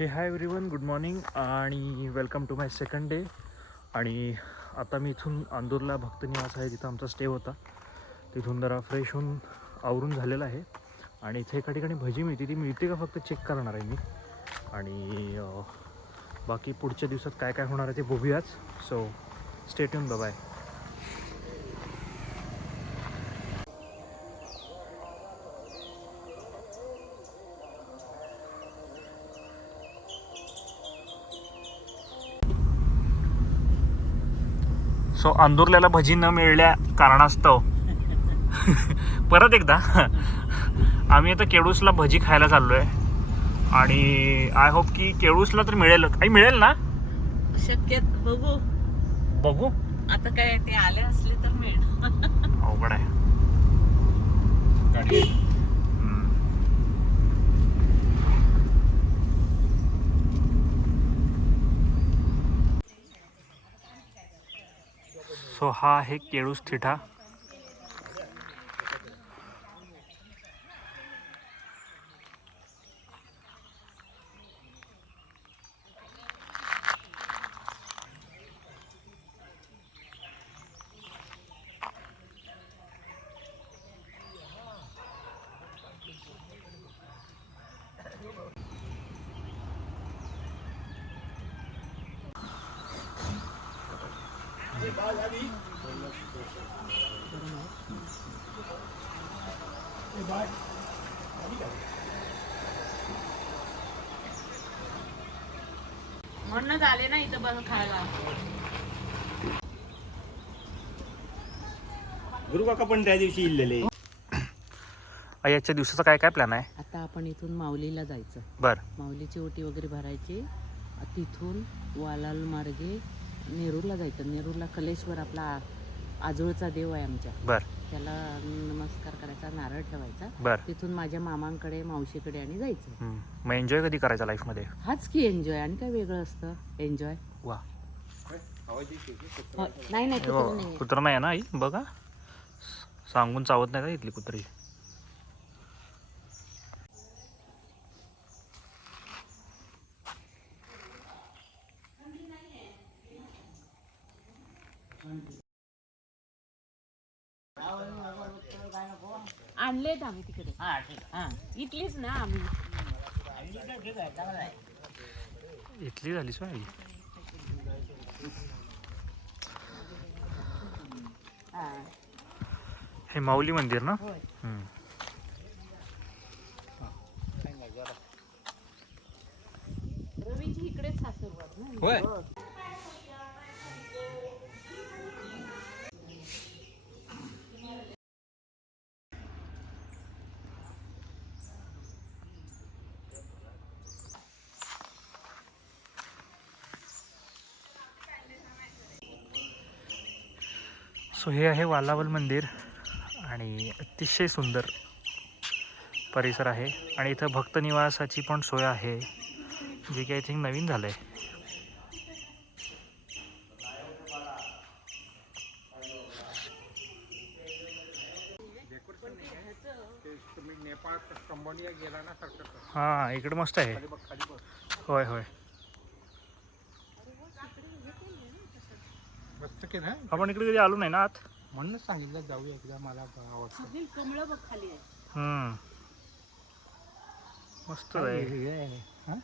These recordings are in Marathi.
Hey hi everyone good morning आणि welcome to my second day. आणि आता मी इथून आंदूरला भक्त निवास आहे तिथं आमचा स्टे होता. तिथून जरा फ्रेश होऊन आवरून झालेला आहे. आणि इथे एका ठिकाणी भजी मिळते ती मिळते का फक्त चेक करणार आहे मी. आणि बाकी पुढच्या दिवसात काय काय होणार आहे ते बघूयाच. So stay tuned bye so अंदुरल्याला भजी न मिळल्या कारणास्तव. परत एकदा. आम्ही आता केळूसला भजी खायला चाललो आहे आणि आय होप की केळूसला तर मिळेल. काही मिळेल ना? शक्यत. बघू. बघू. आता काय ते आले असले तर मिळणार अवघड आहे. सो हा आहे केळूस थिठा म्हणूनच आले ना इथं बघ खायला. गुरुकाका पण त्या दिवशी इल्लेले. याच्या दिवसाचा काय काय प्लॅन आहे? आता आपण इथून माऊलीला जायचं. बर. माऊलीची ओटी वगैरे भरायची. तिथून वालाल मार्गे नेरूरला जायचं. नेरूरला कलेश्वर आपला आजोळचा देव आहे आमच्या. बर. त्याला नमस्कार करायचा नारळ ठेवायचा. बर. तिथून माझ्या मामांकडे मावशीकडे आणि जायचं. हम्म. मग एन्जॉय कधी करायचा लाईफमध्ये हाच की एन्जॉय आणि काय वेगळं असतं? एन्जॉय वा. नाही नाही कुत्रं नाही कुत्र नाही आहे ना आई? बघा. सांगून चावत नाही का इथली कुत्री? आम्ही तिकडे. हा इथलीच ना आम्ही. इथली झाली सो आई हा. हे माऊली मंदिर ना? होय. हम्म. रवीची इकडेच सासरवाड ना. होय. सो हे आहे वालावल मंदिर आणि अतिशय सुंदर परिसर आहे. आणि इथं भक्त निवासाची पण सोय आहे जे की आय थिंक नवीन झालं आहे हां इकडे मस्त आहे. होय होय. केलं आपण इकडे कधी आलो नाही ना आत? म्हणूनच सांगितलं जाऊया एकदा मला आवडतं कमळ बघ खाली आहे. हम्म. मस्त आहे. हा?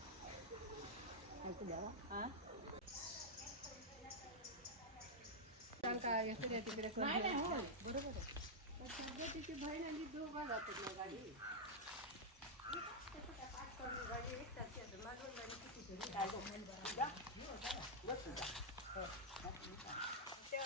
नाही, नाही, हो, बरोबर आहे. ही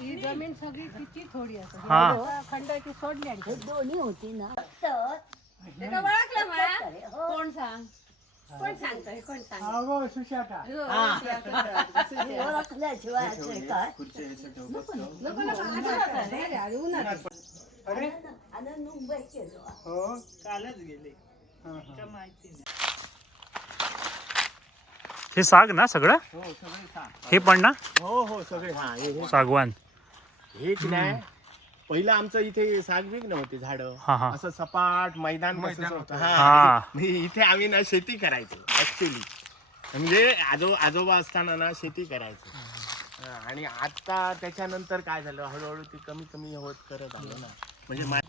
ही जमीन सगळी किती थोडी असते. हा. खंडाची सोडली आणि दोन्ही होती ना. तर कोण सांग? कोण सांगतोय? कोण सांग? अहो सुशाता ओळखल्याशिवाय असे काय? नको नको अरे. आणि मुंबई केलो. हो. कालच गेले. हा, हा. माहिती नाही. हे साग ना सगळं? हो सगळे साग. हे पण ना? हो हो सगळे. हा हे हे- सागवान. हेच नाही पहिलं आमचं इथे सागवीक नव्हते झाड. हा, हा. असं सपाट मैदान कसं होतं. हा. हा. मी इथे आम्ही ना शेती करायचो ऍक्च्युली म्हणजे आजो आजोबा असताना ना शेती करायचो. हा, आणि आता त्याच्यानंतर काय झालं? हळूहळू ते कमी कमी होत करत आलो ना. म्हणजे मा-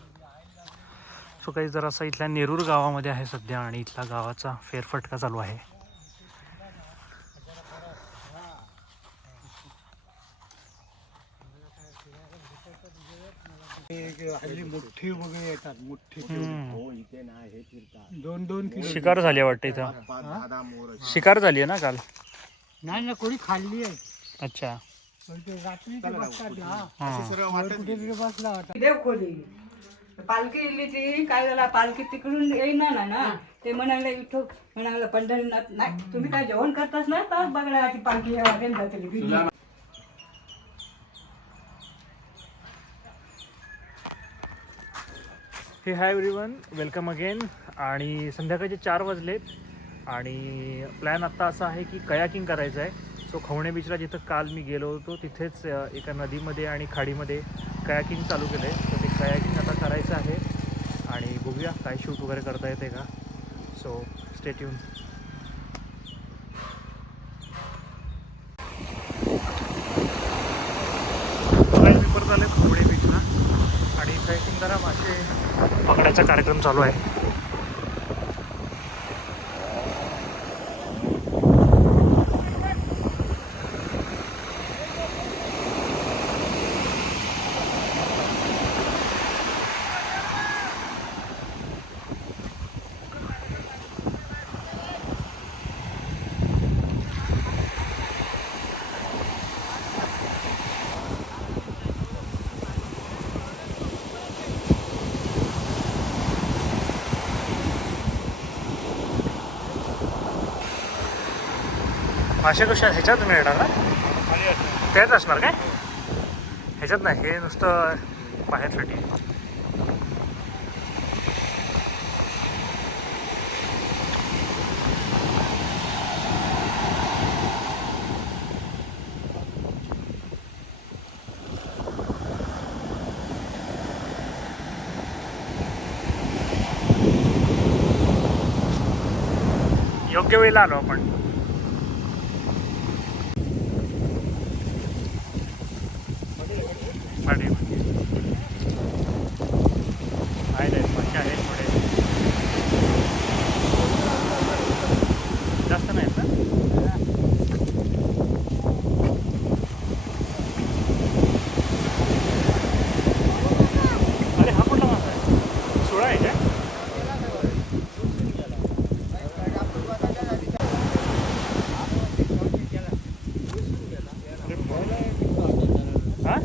सो काही जरासा इथल्या नेरूर गावामध्ये आहे सध्या आणि इथला गावाचा फेरफटका चालू आहे. हल्ली मोठी वगैरे येतात मोठी हम्म. हो इथे ना हे फिरतात. दोन दोन किलो. शिकार झाली आहे वाटतं इथं. पाच दहा दहा मोर शिकार झाली आहे ना काल? नाही ना कोणी खाल्ली आहे. अच्छा. पण ते रात्री ते बसतात ना. हां. सरळ वर वाटत कुठे तरी बसला होता. देवखोली पालखी इली ती काय झाला पालखी तिकडून येईना ना ना. ते म्हणाले इथं म्हणाले पंढरीनाथ नाही तुम्ही काय जेवण करताच ना? तर बघा ती पालखी या वाटेन जातली. हे हाय एवरीवन वेलकम अगेन आणि संध्याकाळचे चार वाजलेत आणि प्लॅन आत्ता असा आहे की कयाकिंग करायचं आहे. सो खवणे बीचला जिथं काल मी गेलो होतो तिथेच एका नदीमध्ये आणि खाडीमध्ये कयाकिंग चालू केलं आहे. तर ते कयाकिंग आता करायचं आहे. आणि बघूया काय शूट वगैरे करता येते का. सो स्टेट्यून पेपर झाले खवणे बीचला आणि ट्रॅकिंग जरा मासे पकडायचा कार्यक्रम चालू आहे. मासे कशा ह्याच्यात मिळणार ना? त्यात असणार काय? ह्याच्यात नाही हे नुसतं बाहेरसाठी योग्य वेळेला आलो आपण पाणी आहेत आहेत मासे आहेत थोडे जास्त नाहीत ना अरे हा कुठला मासा आहे सोळा आहे काय हा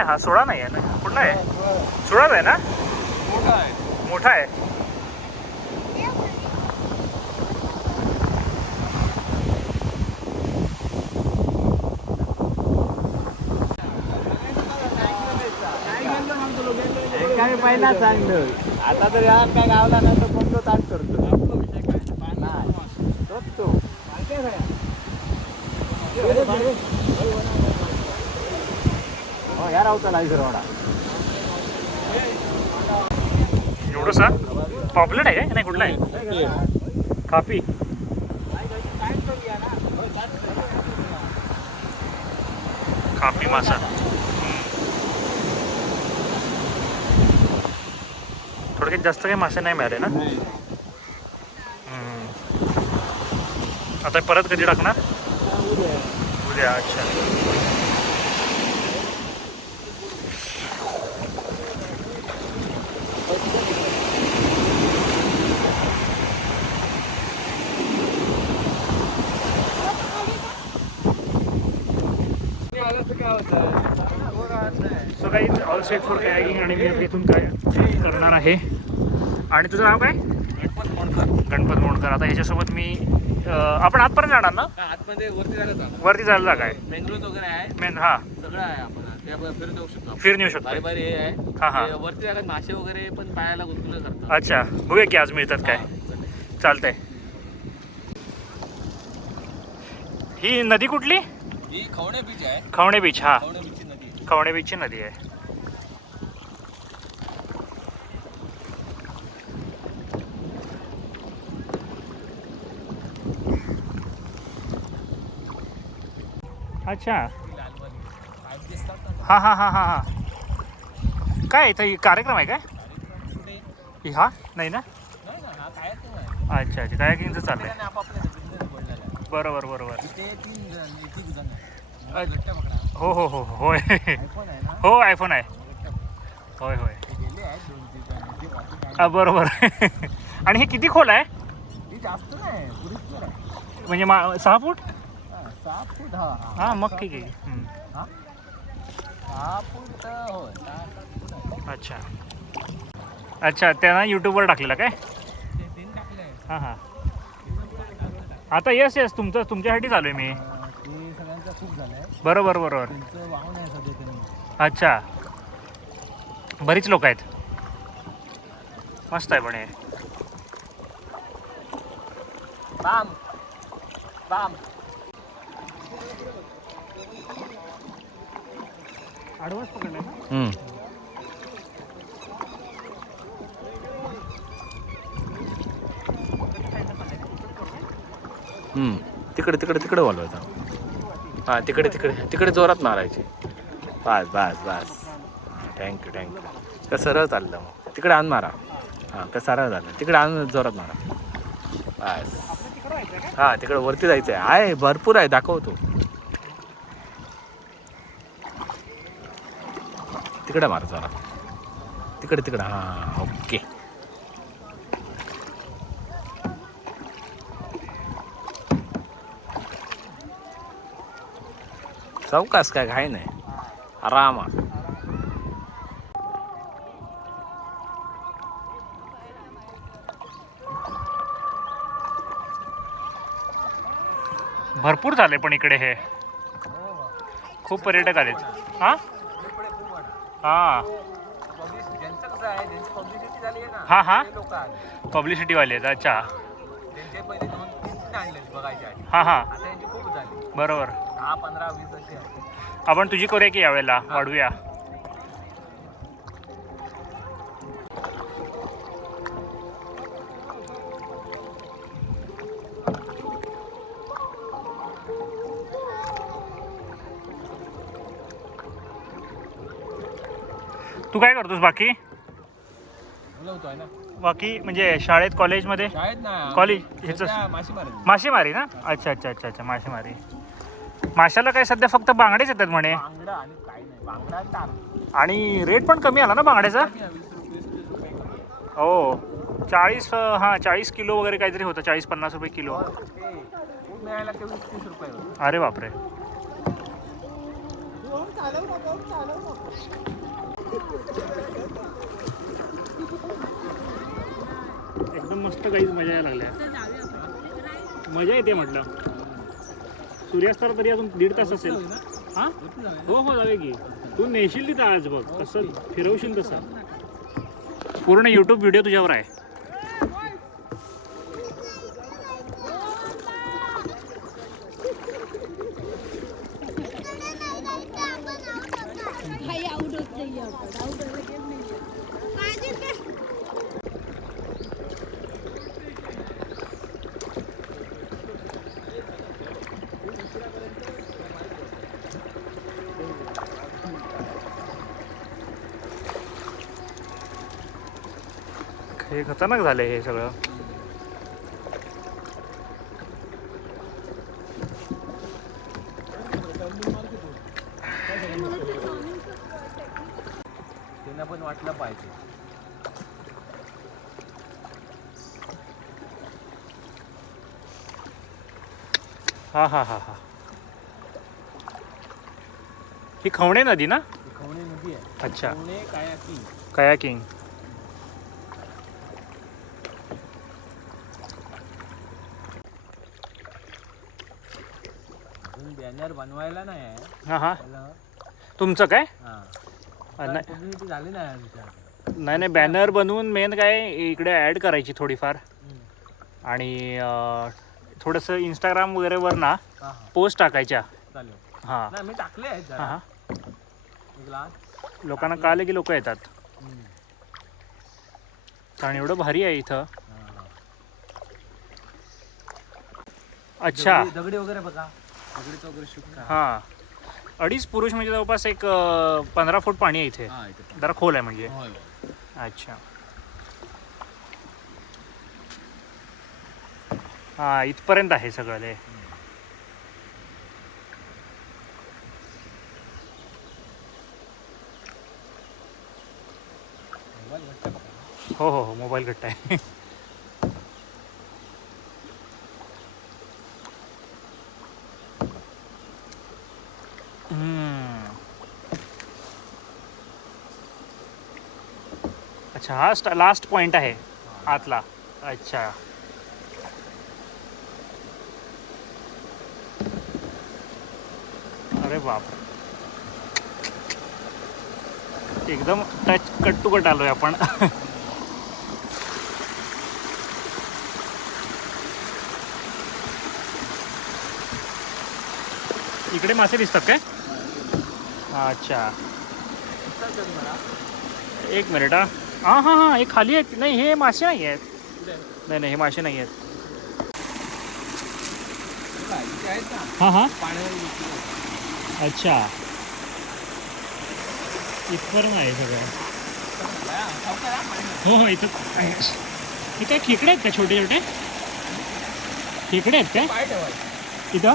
कुठला आहे हा सोळा नाही आहे ना? कुठला आहे? सोळाच आहे ना? मोठा आहे. काय पहिला चांगलं? आता तर या काय गावला ना तर कोणतो ताट करतो. नाही. तोच तो. हो या रावता नाही सरवाडा एवढंसा पॉप्युलर आहे काय? नाही कुठला आहे? कापी कापी मासा. थोडक्यात जास्त काही मासे नाही मिळाले ना. आता परत कधी टाकणार? उद्या अच्छा सो सेट फॉर कॅगिंग आणि मी आता इथून काय करणार आहे. आणि तुझं नाव काय? गणपत मोडकर. आता ह्याच्यासोबत मी आपण आतपर्यंत जाणार ना? आतमध्ये वरती झालं का वरती जायला जागा आहे. मँग्रोज वगैरे आहे. मेन हा. सगळं आहे आपण. फिरून जाऊ शकतो. फिरून येऊ शकतो. बारी बारी हे आहे हा हा. वरती झालं मासे वगैरे पण पायाला गुंतवलं करतात अच्छा. बघूया की आज मिळतात काय. चालतंय. ही नदी कुठली? ही खवणे बीच आहे. खवणे बीच हा. खवणे बीचची नदी. खवणे बीचची नदी आहे. अच्छा. हा हा हा हा हा. काय इथं कार्यक्रम आहे काय? ही हा? नाही ना? नाही ना हा काय नाही अच्छा अच्छा. कायाकिंगचं बोललेला आहे बरोबर बरोबर. पकडा हो हो हो. होय. आयफोन आहे ना हो आयफोन आहे. होय होय. हा, बरोबर. आणि हे किती खोल. ही आहे म्हणजे मा सहा फूट? हा, फूट हा मग ठीक आहे. हो? अच्छा. अच्छा त्यांना यूट्यूबवर टाकलेलं काय? हां हां. आता येस येस तुमचं तुमच्यासाठी चालू आहे मी. अं, ते सगळ्यांचं खूप झालं आहे बरोबर बरोबर. त्यांचं वाहून आहे सध्या त्यांनी अच्छा. बरीच लोक आहेत. मस्त आहे पण हे. बाम. बाम. हम्म. हम्म. तिकडे तिकडे तिकडे वळवायचा हां तिकडे तिकडे तिकडे जोरात मारायचे. बस बस बस. थँक्यू थँक्यू का सरळ चाललं मग? तिकडे आण मारा. हां का सरळ झालं? तिकडे आण जोरात मारा. बस. हां तिकडे वरती जायचं आहे आहे भरपूर आहे दाखवतो. तिकडे मार जरा. तिकडे तिकडे. हां ओके. चौकास काय घाई नाही. आरामा. भरपूर झाले पण इकडे हे. खूप पर्यटक आलेत. हां? हां. ज्यांचं कसं आहे ज्यांची पब्लिसिटी झाली आहे ना हां हां. ते लोक आले पब्लिसिटीवाले आहेत अच्छा. त्यांचे पहिले दोन तीन आणलेले बघायचे आधी हां हां. आता यांची खूप झाली बरोबर. दहा पंधरा वीस असे आहे आपण तुझी करूया की यावेळेला? वाढूया. तू काय करतोस बाकी? बोलवतोय ना. बाकी म्हणजे शाळेत कॉलेजमध्ये? शाळेत ना कॉलेज ह्याचं मासेमारी. ना? अच्छा अच्छा अच्छा अच्छा मासेमारी. माशाला काय सध्या फक्त बांगडेच येतात म्हणे. बांगडा आणि काही नाही बांगडा तार. आणि रेट पण कमी आला ना बांगड्याचा? वीस रुपये वीस रुपये कमी. हो. चाळीस अं, हां चाळीस किलो वगैरे काहीतरी होतं चाळीस पन्नास रुपये किलो. हो, ते खूप मिळायला ते वीस तीस रुपये होते. अरे बापरे. एकदम मस्त काहीच मजा यायला लागल्या. मजा येते म्हटलं. सूर्यास्ताला तरी अजून दीड तास असेल. हां? हो हो जावे की. तू नेशील तिथं आज बघ. तसं फिरवशील तसं. पूर्ण यूट्यूब व्हिडिओ तुझ्यावर आहे. हे खतरनाक झालं हे सगळं. त्यांना पण वाटलं पाहिजे. हा हा हा हा. ही खवणे नदी ना? खवणे नदी आहे. अच्छा. खवणे कायाकिंग. कायाकिंग. बनवायला नाही आहे. हा हा. त्याला तुमचं काय? हा. नाही. झाली नाही आमच्या नाही नाही बॅनर बनवून मेन काय इकडे ॲड करायची थोडीफार. आणि अ, थोडंसं इंस्टाग्राम वगैरेवर ना हा हा. पोस्ट टाकायच्या. चालेल. हां. नाही मी टाकले आहेत हां जरा. हां एक ग्लास लोकांना कळलं की लोक येतात. हम्म. कारण एवढं भारी आहे इथं. हा, हा. अच्छा. दगडी- दगडी वगैरे बघा. हां. अडीच पुरुष म्हणजे जवळपास एक पंधरा फूट पाणी आहे इथे. हा जरा खोल आहे म्हणजे. अच्छा. हां इथपर्यंत आहे सगळं ते. हो हो हो मोबाईल घट्ट आहे. अच्छा हा लास्ट पॉइंट आहे आतला. अच्छा. अरे बाप. एकदम टच कट टू कट आलोय आपण. इकडे मासे दिसतात काय? अच्छा. एक मिनिट हा. हां हां हां हे खाली आहेत. नाही हे मासे नाही आहेत. नाही नाही हे मासे नाही आहेत. इथे हां हां. अच्छा. इथपर्यंत आहे सगळं. हो हो इथं. हे काय खेकडे आहेत का छोटे छोटे खेकडे आहेत काय ठेवायचे. इथं?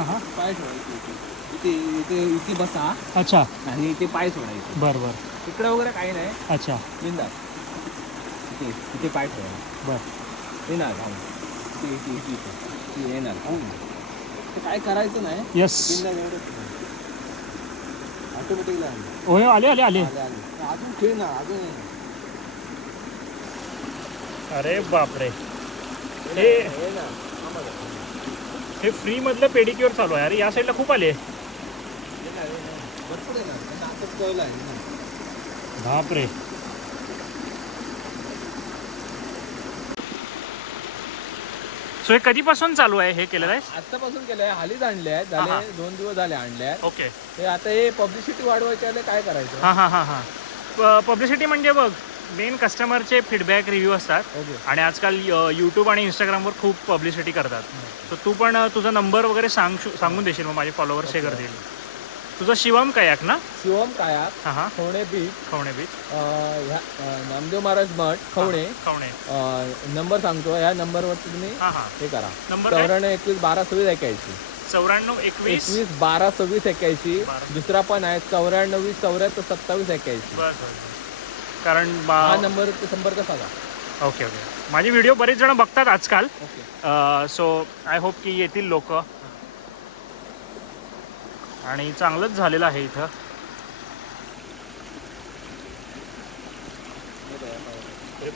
हां हां. पाय ठेवायचे इथे. इथे इथे इथे बसा. अच्छा. आणि इथे पाय सोडायचे. बरं बरं. तिकडे वगैरे काही नाही. अच्छा. बिंदास इथे इथे पाय ठेवायचे बरं. येणार धावून इथे इथे इथे इथे. इथे येणार धावून. ते काय करायचं नाही. यस एवढंच ऑटोमॅटिकली आले होय आले आले आले. अजून खेळ ना अजून. अरे बापरे. हे ना हे फ्री मधलं पेडिक्युअर चालू आहे. अरे या साईडला खूप आले आहे. आहे बापरे. सो हे कधीपासून चालू आहे हे केलेलं आहे? आतापासून केलंय. हालीच आणले आहेत. हा, हा. झाले दोन दिवस झाले आणले आहेत. ओके ते आता हे पब्लिसिटी वाढवायचे आले काय करायचं? हां हां हां हां. पब्लिसिटी म्हणजे बघ मेन कस्टमरचे फीडबॅक रिव्ह्यू असतात ओके आणि आजकाल यूट्यूब आणि इंस्टाग्रामवर खूप पब्लिसिटी करतात. तर तू पण तुझा नंबर वगैरे सांग सांगून देशील मग माझे फॉलोअर्स हे करतील. तुझं शिवम कयाक ना? शिवम कायाक हां हां. खवणे बीच. खवणे बीच. नामदेव महाराज मठ खवणे. खवणे. नंबर सांगतो ह्या नंबरवरती तुम्ही हां हां. हे करा. नंबर? चौऱ्याण्णव एकवीस बारा सव्वीस एक्याऐंशी चौऱ्याण्णव एकवीस? एकवीस बारा सव्वीस बारा. दुसरा पण आहे चौऱ्याण्णव चौऱ्याहत्तर सत्तावीस एक्याऐंशी कारण हा नंबर संपर्क साधा. Okay okay. माझे व्हिडिओ बरेच जण बघतात आजकाल. ओके. सो आय होप की येतील लोक. आणि चांगलंच झालेलं आहे इथं.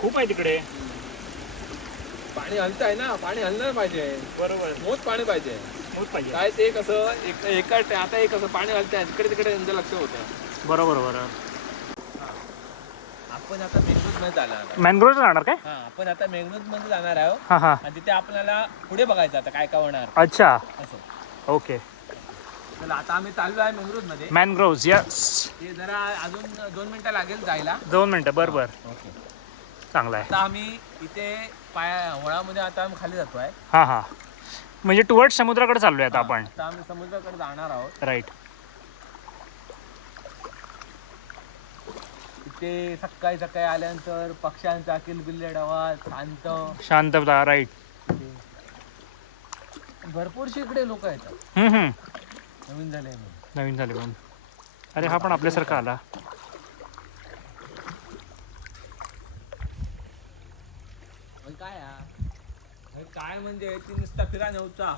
खूप आहे तिकडे. पाणी हलत आहे ना पाणी हलणार पाहिजे. बरोबर. मोठ पाणी पाहिजे. खूप पाहिजे. काय ते कसं एक एका आता एक कसं पाणी हलत आहे तिकडे तिकडे त्यांचं लक्ष होतं बरोबर बरोबर. आपण आता मेघदूत मध्ये जाणार आहोत. मॅनग्रोव्ह जाणार काय? हा आपण आता मेघदूत मध्ये जाणार आहोत. हां हां. आणि तिथे आपल्याला पुढे बघायचं आता काय काय होणार. अच्छा. असं. ओके. चला आता आम्ही चाललो आहे मेघदूत मध्ये. मॅनग्रोव्ज यस ते जरा अजून दोन मिनिटं लागेल जायला. दोन मिनटं बरं बरं. ओके. चांगलं आहे. आता आम्ही इथे पाया होळामध्ये आता आम्ही खाली जातो आहे हां हां. म्हणजे टुवर्ड समुद्राकडे चाललो आहे आता आपण. आता आम्ही समुद्राकडे जाणार आहोत. राईट इथे सकाळी सकाळी आल्यानंतर पक्ष्यांचा किलबिल्लेड आवाज शांत. शांतता राईट भरपूरशी इकडे लोक येतात. नवीन झाले म्हणून. नवीन झाले म्हणून. अरे हा पण आपल्यासारखा आला. काय हा? काय म्हणजे? ती नुसता फिरा नव्हता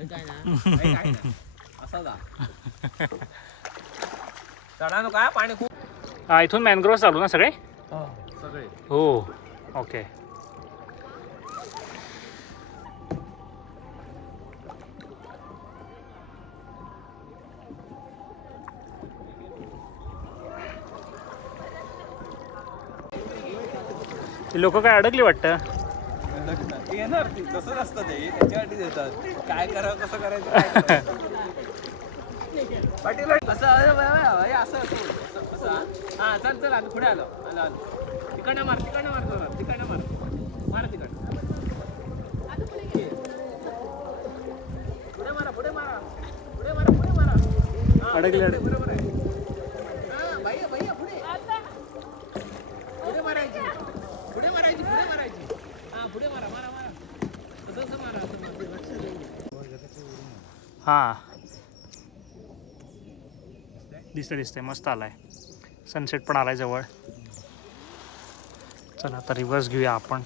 काय ना? काही काय नाही. असा जा. चढा नको काय पाणी खूप हा इथून मॅनग्रोव्ह चालू ना सगळे? सगळे. हो ओके. लोक काय अडकली वाटतं? येणार ती. तसंच असतं ते. त्याच्यासाठी देतात काय करावं कसं करायचं. पाटील असं हे असं. असं हा चल चल आम्ही पुढे आलो. आलो आलो. तिकडनं मार तिकडनं मार जोरात, तिकडनं मार. मार तिकडनं. पुढे मारा पुढे मारा. पुढे मारा पुढे मारा. हा, अडकले, पुढे, अडकले. बरोबर आहे हा भैया भैया पुढे. पुढे मारायची. पुढे मारायची पुढे मारायची. हा पुढे मारा मारा मारा. असं असं मारा असं लक्ष. हां. दिसतंय दिसतंय. मस्त आलाय. सनसेट पण आलाय जवळ. चला आता रिव्हर्स घेऊया आपण.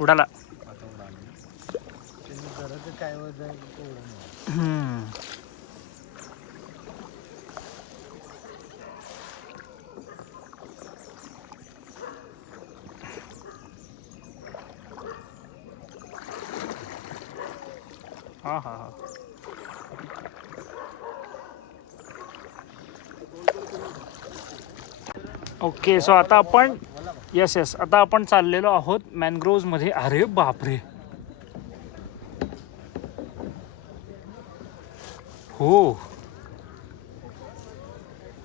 उडाला. हम्म. ओके सो आता आपण येस येस आता आपण चाललेलो आहोत मॅनग्रोव्हमध्ये. अरे बापरे. हो.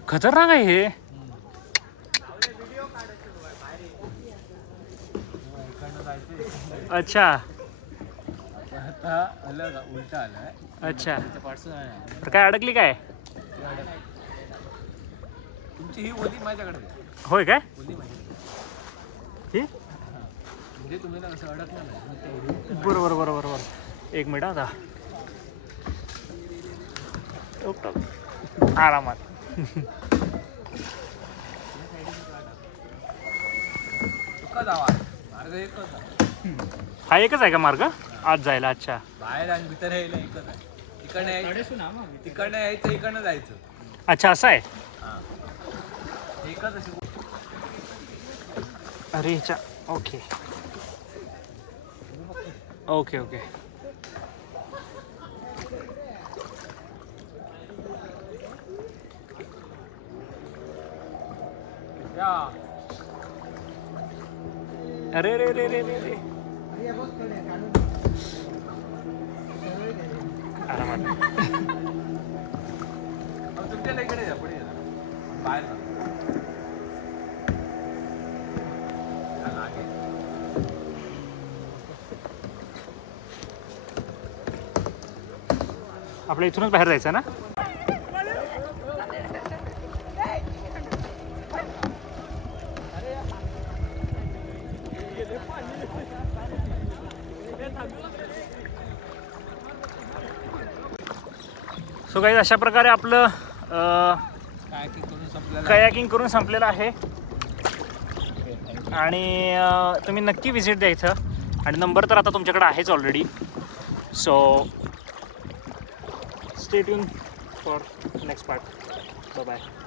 खतरनाक आहे हे. अच्छा. उलटा अच्छा. तर काय अडकली काय? तुमची ही ओली माझ्याकडे. होय काय? असं बरोबर बरोबर बरोबर. एक मिनिट आता आरामात. हा एकच आहे का मार्ग? आज जायला अच्छा. बाहेर आणि भीतर यायला एकच आहे. तिकडनं यायचं तिकडनं. यायचं इकडनं जायचं. अच्छा असं आहे? हा. एकच अशी अरे ह्याच्या ओके ओके ओके या अरे रे रे रे रे रे आरामात अहो, तुमच्या इकडे जा पुढे जा बाहेर आपल्या इथूनच बाहेर जायचं ना? सो काही अशा प्रकारे आपलं कयाकिंग करून संपलेलं आहे. आणि तुम्ही नक्की विजिट द्या इथं. आणि नंबर तर आता तुमच्याकडे आहेच already so stay tune for next part bye